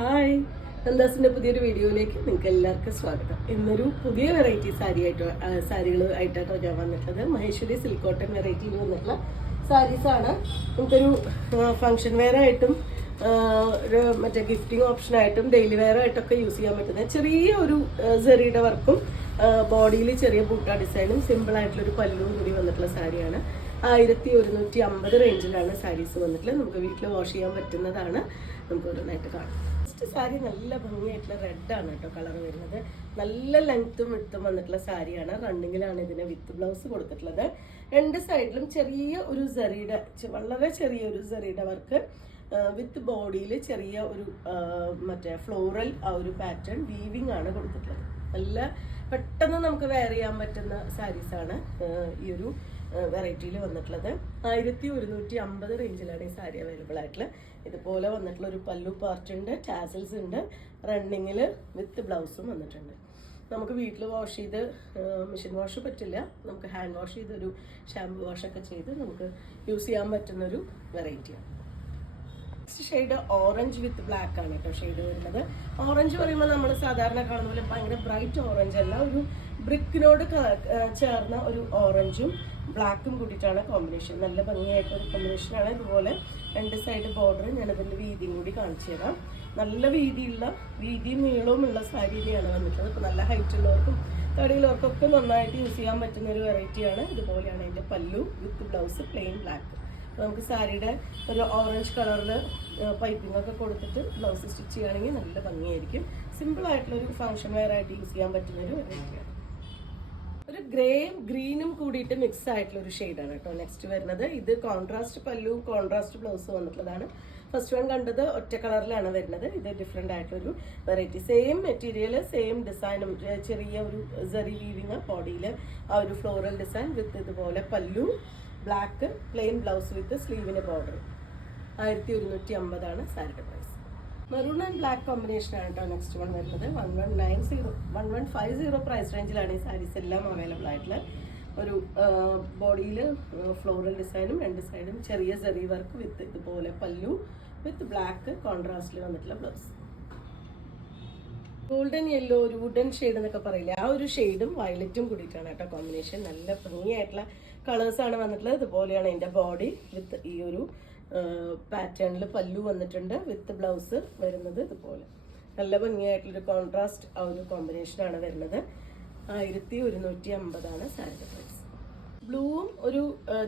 Hi, നന്ദാസിന്റെ പുതിയൊരു വീഡിയോയിലേക്ക് നിങ്ങൾക്ക് എല്ലാവർക്കും സ്വാഗതം. ഇന്നൊരു പുതിയ വെറൈറ്റി സാരികളായിട്ടാണ് ഞാൻ വന്നിട്ടുള്ളത്. മഹേശ്വരി സിൽക്ക് കോട്ടൺ വെറൈറ്റിയിൽ വന്നിട്ടുള്ള സാരീസാണ്. നമുക്കൊരു ഫംഗ്ഷൻ വെയർ ആയിട്ടും ഒരു മറ്റേ ഗിഫ്റ്റിംഗ് ഓപ്ഷനായിട്ടും ഡെയിലി വെയർ ആയിട്ടൊക്കെ യൂസ് ചെയ്യാൻ പറ്റുന്ന ചെറിയ ഒരു സെറിയുടെ വർക്കും ബോഡിയിൽ ചെറിയ ബൂട്ട ഡിസൈനും സിമ്പിൾ ആയിട്ടുള്ള ഒരു പല്ലുവും കൂടി വന്നിട്ടുള്ള സാരിയാണ്. 1150 റേഞ്ചിലാണ് സാരീസ് വന്നിട്ടുള്ളത്. നമുക്ക് വീട്ടിൽ വാഷ് ചെയ്യാൻ പറ്റുന്നതാണ്. നമുക്ക് ഓരോന്നായിട്ട് കാണാം. ഫസ്റ്റ് സാരി നല്ല ഭംഗിയായിട്ടുള്ള റെഡാണ് കേട്ടോ കളർ വരുന്നത്. നല്ല ലെങ്ത്തും വിട്ടും വന്നിട്ടുള്ള സാരിയാണ്. റണ്ണിങ്ങിലാണ് ഇതിന് വിത്ത് ബ്ലൗസ് കൊടുത്തിട്ടുള്ളത്. രണ്ട് സൈഡിലും ചെറിയ ഒരു വളരെ ചെറിയൊരു സെറിയുടെ വർക്ക് വിത്ത് ബോഡിയിൽ ചെറിയ ഒരു മറ്റേ ഫ്ലോറൽ ആ ഒരു പാറ്റേൺ വീവിങ് ആണ് കൊടുത്തിട്ടുള്ളത്. നല്ല പെട്ടെന്ന് നമുക്ക് വെയർ ചെയ്യാൻ പറ്റുന്ന സാരീസാണ് ഈ ഒരു വെറൈറ്റിയിൽ വന്നിട്ടുള്ളത്. 1150 റേഞ്ചിലാണ് ഈ സാരി അവൈലബിൾ ആയിട്ടുള്ളത്. ഇതുപോലെ വന്നിട്ടുള്ള ഒരു പല്ലു പാർട്ട് ഉണ്ട്, ടാസൽസ് ഉണ്ട്, റണ്ണിങ്ങിൽ വിത്ത് ബ്ലൗസും വന്നിട്ടുണ്ട്. നമുക്ക് വീട്ടിൽ വാഷ് ചെയ്ത് മെഷീൻ വാഷ് പറ്റില്ല, നമുക്ക് ഹാൻഡ് വാഷ് ചെയ്തൊരു ഷാമ്പു വാഷൊക്കെ ചെയ്ത് നമുക്ക് യൂസ് ചെയ്യാൻ പറ്റുന്നൊരു വെറൈറ്റിയാണ്. നെക്സ്റ്റ് ഷെയ്ഡ് ഓറഞ്ച് വിത്ത് ബ്ലാക്ക് ആണ് കേട്ടോ ഷെയ്ഡ് വരുന്നത്. ഓറഞ്ച് പറയുമ്പോൾ നമ്മൾ സാധാരണ കാണുന്ന പോലെ ഭയങ്കര ബ്രൈറ്റ് ഓറഞ്ച് അല്ല, ഒരു ബ്രിക്കിനോട് ചേർന്ന ഒരു ഓറഞ്ചും ബ്ലാക്കും കൂടിയിട്ടാണ് കോമ്പിനേഷൻ. നല്ല ഭംഗിയായിട്ടൊരു കോമ്പിനേഷനാണ്. ഇതുപോലെ രണ്ട് സൈഡ് ബോർഡർ ഞാനതിൻ്റെ വീതിയും കൂടി കാണിച്ചു തരാം. നല്ല വീതിയും നീളവുമുള്ള സാരി തന്നെയാണ് വന്നിട്ടുള്ളത്. ഇപ്പോൾ നല്ല ഹൈറ്റ് ഉള്ളവർക്കും തടിയുള്ളവർക്കൊക്കെ നന്നായിട്ട് യൂസ് ചെയ്യാൻ പറ്റുന്ന ഒരു വെറൈറ്റിയാണ്. ഇതുപോലെയാണ് അതിൻ്റെ പല്ലു വിത്ത് ബ്ലൗസ് പ്ലെയിൻ ബ്ലാക്ക്. നമുക്ക് സാരിയുടെ ഒരു ഓറഞ്ച് കളറിൽ പൈപ്പിംഗ് ഒക്കെ കൊടുത്തിട്ട് ബ്ലൗസ് സ്റ്റിച്ച് ചെയ്യുകയാണെങ്കിൽ നല്ല ഭംഗിയായിരിക്കും. സിമ്പിൾ ആയിട്ടുള്ളൊരു ഫംഗ്ഷൻ വെയർ ആയിട്ട് യൂസ് ചെയ്യാൻ പറ്റുന്നൊരു വെറൈറ്റിയാണ്. ഒരു ഗ്രേയും ഗ്രീനും കൂടിയിട്ട് മിക്സ് ആയിട്ടുള്ള ഒരു ഷെയ്ഡാണ് കേട്ടോ നെക്സ്റ്റ് വരുന്നത്. ഇത് കോൺട്രാസ്റ്റ് പല്ലുവും കോൺട്രാസ്റ്റ് ബ്ലൗസും വന്നിട്ടുള്ളതാണ്. ഫസ്റ്റ് വൺ കണ്ടത് ഒറ്റ കളറിലാണ് വരുന്നത്. ഇത് ഡിഫറെൻ്റ് ആയിട്ടൊരു വെറൈറ്റി. സെയിം മെറ്റീരിയൽ സെയിം ഡിസൈനും ചെറിയ ഒരു സെറി വീവിങ് ബോഡിയിൽ ആ ഒരു ഫ്ലോറൽ ഡിസൈൻ വിത്ത് ഇതുപോലെ pallu black plain blouse with സ്ലീവിന് ബോർഡർ. 1150 സാരിയുടെ price. Maroon and black combination ആണ് കേട്ടോ നെക്സ്റ്റ് വൺ വരുന്നത്. 1150 പ്രൈസ് റേഞ്ചിലാണ് ഈ സാരീസ് എല്ലാം അവൈലബിൾ ആയിട്ടുള്ളത്. ഒരു ബോഡിയിൽ ഫ്ലോറൽ ഡിസൈനും രണ്ട് സൈഡും ചെറിയ സെറി വർക്ക് വിത്ത് ഇതുപോലെ പല്ലു വിത്ത് ബ്ലാക്ക് കോൺട്രാസ്റ്റിൽ വന്നിട്ടുള്ള ബ്ലൗസ്. ഗോൾഡൻ യെല്ലോ ഒരു വുഡൻ ഷെയ്ഡ് എന്നൊക്കെ പറയില്ലേ, ആ ഒരു ഷെയ്ഡും വയലറ്റും കൂടിയിട്ടാണ് കേട്ടോ കോമ്പിനേഷൻ. നല്ല ഭംഗിയായിട്ടുള്ള കളേഴ്സാണ് വന്നിട്ടുള്ളത്. ഇതുപോലെയാണ് എൻ്റെ ബോഡി വിത്ത് ഈ ഒരു പാറ്റേണിൽ പല്ലു വന്നിട്ടുണ്ട്. വിത്ത് ബ്ലൗസ് വരുന്നത് ഇതുപോലെ നല്ല ഭംഗിയായിട്ടുള്ളൊരു കോൺട്രാസ്റ്റ് ആ ഒരു കോമ്പിനേഷനാണ് വരുന്നത്. 1150 സാരിയുടെ പ്രൈസ്. ബ്ലൂവും ഒരു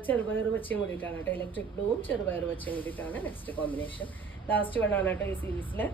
ചെറുപയർ വെച്ചും കൂടിയിട്ടാണ് കേട്ടോ. ഇലക്ട്രിക് ബ്ലൂവും ചെറുപയർ വെച്ചും കൂടിയിട്ടാണ് നെക്സ്റ്റ് കോമ്പിനേഷൻ. ലാസ്റ്റ് വൺ ആണ് കേട്ടോ ഈ സീരീസിലെ.